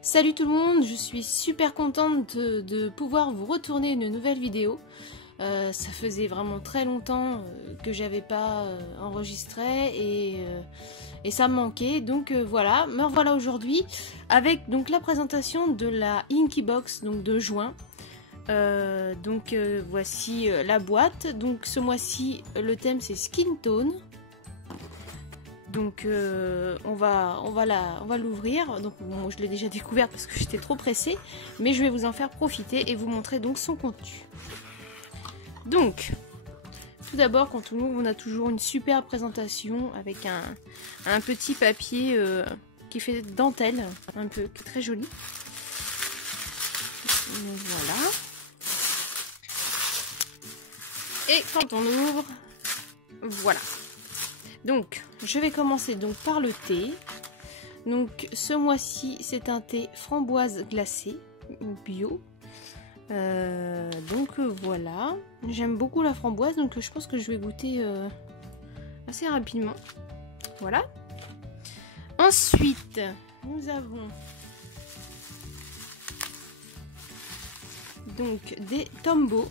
Salut tout le monde, je suis super contente de pouvoir vous retourner une nouvelle vidéo. Ça faisait vraiment très longtemps que j'avais pas enregistré et ça me manquait. Donc voilà, me revoilà aujourd'hui avec donc la présentation de la Inkybox donc de juin. Voici la boîte. Donc ce mois-ci le thème c'est Skin Tone. Donc on va l'ouvrir. Donc bon, je l'ai déjà découvert parce que j'étais trop pressée, mais je vais vous en faire profiter et vous montrer donc son contenu. Donc tout d'abord, quand on ouvre, on a toujours une super présentation avec un petit papier qui fait dentelle, un peu, qui est très joli. Donc, voilà. Et quand on ouvre, voilà. Donc, je vais commencer donc par le thé. Donc, ce mois-ci, c'est un thé framboise glacée bio. Voilà. J'aime beaucoup la framboise, donc je pense que je vais goûter assez rapidement. Voilà. Ensuite, nous avons donc des Tombow.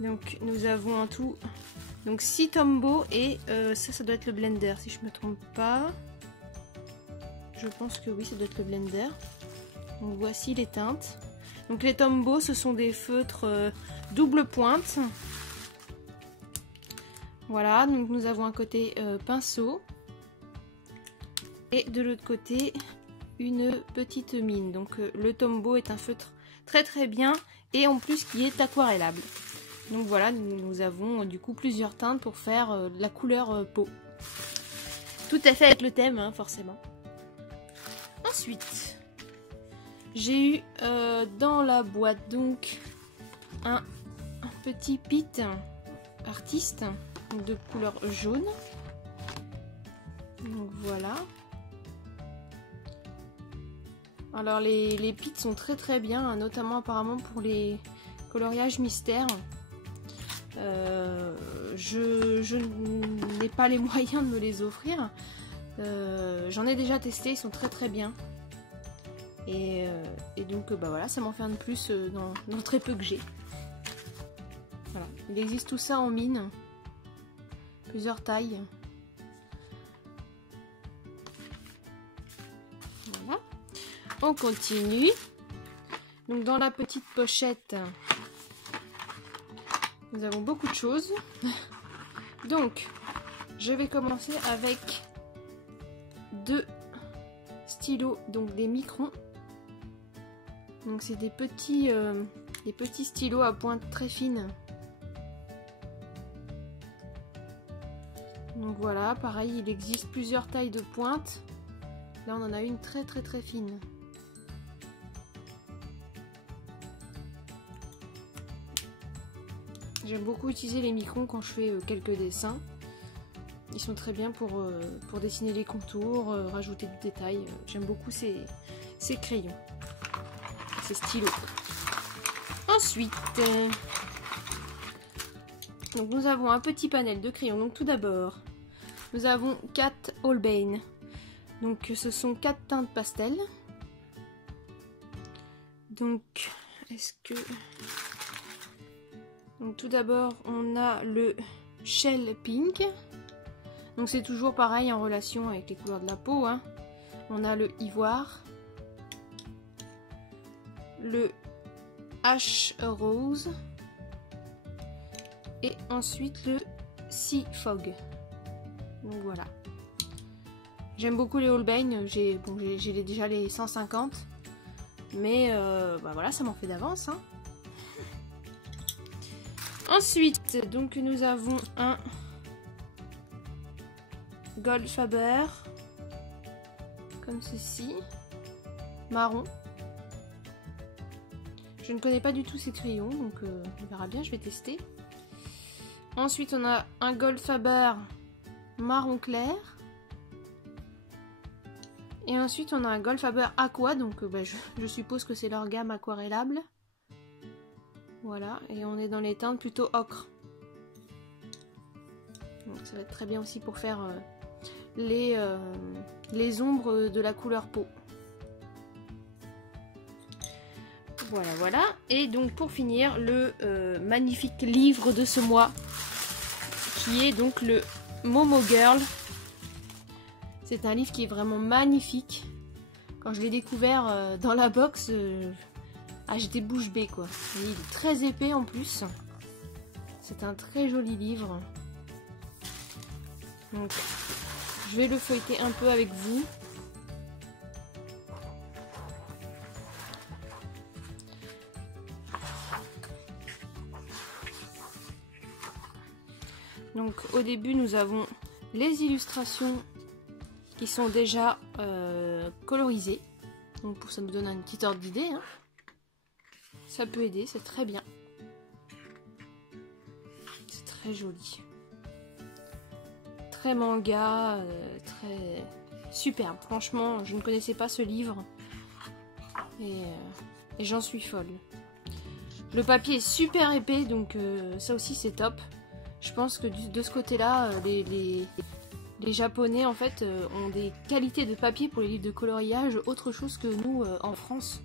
Donc, nous avons en tout. Donc 6 Tombow et ça doit être le blender si je me trompe pas. Je pense que oui, ça doit être le blender. Donc voici les teintes. Donc les Tombow, ce sont des feutres double pointe. Voilà, donc nous avons un côté pinceau. Et de l'autre côté, une petite mine. Donc le Tombow est un feutre très très bien et en plus qui est aquarellable. Donc voilà, nous avons du coup plusieurs teintes pour faire la couleur peau. Tout à fait avec le thème, hein, forcément. Ensuite, j'ai eu dans la boîte donc un petit pit artiste de couleur jaune. Donc voilà. Alors les pits sont très très bien, hein, notamment apparemment pour les coloriages mystères. Je n'ai pas les moyens de me les offrir. J'en ai déjà testé, ils sont très très bien. Et donc bah voilà, ça m'en fait un de plus dans très peu que j'ai. Voilà, il existe tout ça en mine, plusieurs tailles. Voilà. On continue. Donc dans la petite pochette. Nous avons beaucoup de choses. Donc, je vais commencer avec 2 stylos, donc des microns. Donc c'est des petits stylos à pointe très fine. Donc voilà, pareil, il existe plusieurs tailles de pointe. Là, on en a une très très très fine. J'aime beaucoup utiliser les microns quand je fais quelques dessins. Ils sont très bien pour dessiner les contours, rajouter du détail. J'aime beaucoup ces crayons, ces stylos. Ensuite, donc nous avons un petit panel de crayons. Donc tout d'abord, nous avons 4 Holbein. Donc ce sont 4 teintes pastel. Donc, est-ce que... Donc tout d'abord on a le Shell Pink. Donc c'est toujours pareil en relation avec les couleurs de la peau, hein. On a le Ivoire, le Ash Rose et ensuite le Sea Fog. Donc voilà. J'aime beaucoup les Holbein, j'ai déjà les 150. Mais bah voilà, ça m'en fait d'avance, hein. Ensuite, donc nous avons un Goldfaber, comme ceci, marron. Je ne connais pas du tout ces crayons, donc on verra bien, je vais tester. Ensuite, on a un Goldfaber marron clair. Et ensuite, on a un Goldfaber Aqua, donc je suppose que c'est leur gamme aquarellable. Voilà, et on est dans les teintes plutôt ocre. Donc ça va être très bien aussi pour faire les ombres de la couleur peau. Voilà, voilà. Et donc pour finir, le magnifique livre de ce mois, qui est donc le Momo Girl. C'est un livre qui est vraiment magnifique. Quand je l'ai découvert dans la box, j'étais bouche bée quoi. Et il est très épais en plus. C'est un très joli livre. Donc je vais le feuilleter un peu avec vous. Donc au début nous avons les illustrations qui sont déjà colorisées. Donc pour ça nous donne un petit ordre d'idée. Hein. Ça peut aider, c'est très bien. C'est très joli. Très manga, très superbe. Franchement, je ne connaissais pas ce livre. Et j'en suis folle. Le papier est super épais, donc ça aussi c'est top. Je pense que de ce côté-là, les Japonais en fait ont des qualités de papier pour les livres de coloriage autre chose que nous en France.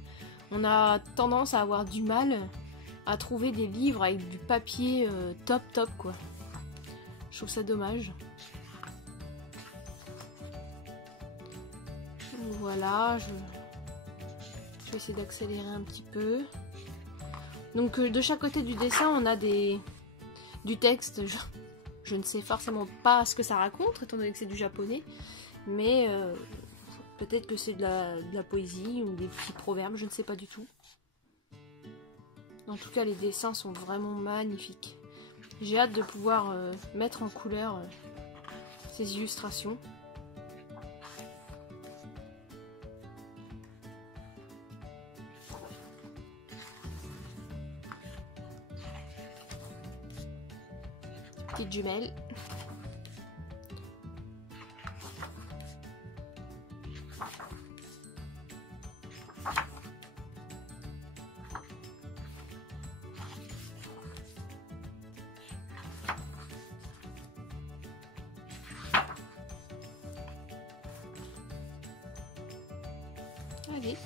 On a tendance à avoir du mal à trouver des livres avec du papier top quoi. Je trouve ça dommage. Voilà, je vais essayer d'accélérer un petit peu. Donc de chaque côté du dessin, on a du texte. Je ne sais forcément pas ce que ça raconte, étant donné que c'est du japonais. Mais peut-être que c'est de la poésie ou des petits proverbes, je ne sais pas du tout. En tout cas, les dessins sont vraiment magnifiques. J'ai hâte de pouvoir mettre en couleur ces illustrations. Petite jumelle. Allez.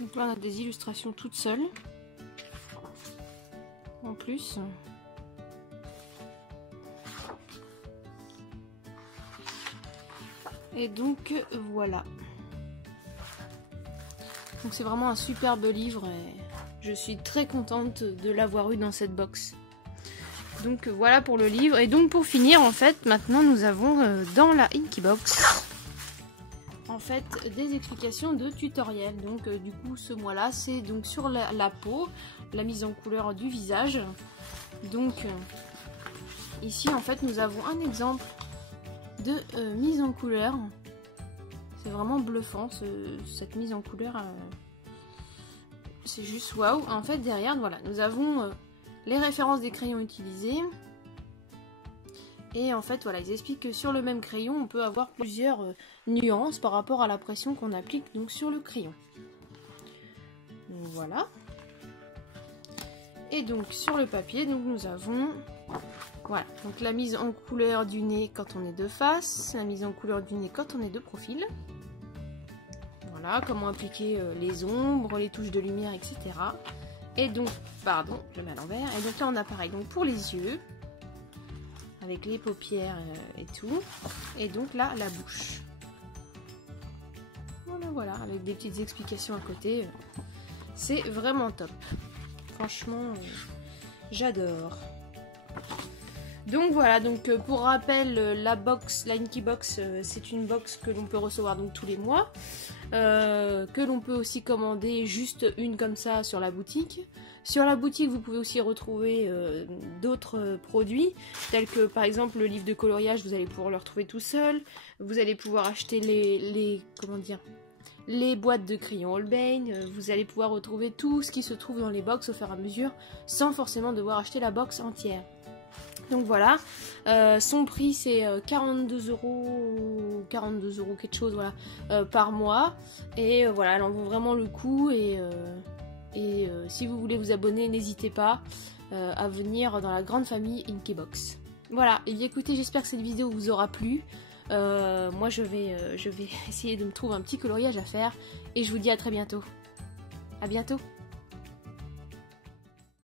Donc là on a des illustrations toutes seules. En plus. Et donc voilà. Donc c'est vraiment un superbe livre et je suis très contente de l'avoir eu dans cette box. Donc voilà pour le livre. Et donc pour finir en fait, maintenant nous avons dans la Inky Box en fait des explications de tutoriel. Donc du coup ce mois-là c'est donc sur la peau, la mise en couleur du visage. Donc ici en fait nous avons un exemple de mise en couleur. C'est vraiment bluffant cette mise en couleur. C'est juste waouh. En fait derrière voilà nous avons les références des crayons utilisés Et en fait, voilà, ils expliquent que sur le même crayon, on peut avoir plusieurs nuances par rapport à la pression qu'on applique donc sur le crayon. Donc voilà. Et donc sur le papier, donc nous avons, voilà, donc la mise en couleur du nez quand on est de face, la mise en couleur du nez quand on est de profil. Voilà, comment appliquer les ombres, les touches de lumière, etc. Et donc, pardon, je le mets à l'envers. Et donc là, on a pareil donc pour les yeux, avec les paupières et tout. Et donc là, la bouche. Voilà, voilà, avec des petites explications à côté. C'est vraiment top. Franchement, j'adore. Donc voilà, donc pour rappel, la Inky Box, c'est une box que l'on peut recevoir donc tous les mois. Que l'on peut aussi commander juste une comme ça sur la boutique. Sur la boutique, vous pouvez aussi retrouver d'autres produits, tels que par exemple le livre de coloriage, vous allez pouvoir le retrouver tout seul. Vous allez pouvoir acheter les boîtes de crayons Holbein. Vous allez pouvoir retrouver tout ce qui se trouve dans les box au fur et à mesure, sans forcément devoir acheter la box entière. Donc voilà, son prix c'est 42 € quelque chose, voilà, par mois. Et voilà, elle en vaut vraiment le coup. Et si vous voulez vous abonner, n'hésitez pas à venir dans la grande famille Inky Box. Voilà, et bien écoutez, j'espère que cette vidéo vous aura plu. Moi je vais essayer de me trouver un petit coloriage à faire. Et je vous dis à très bientôt. À bientôt.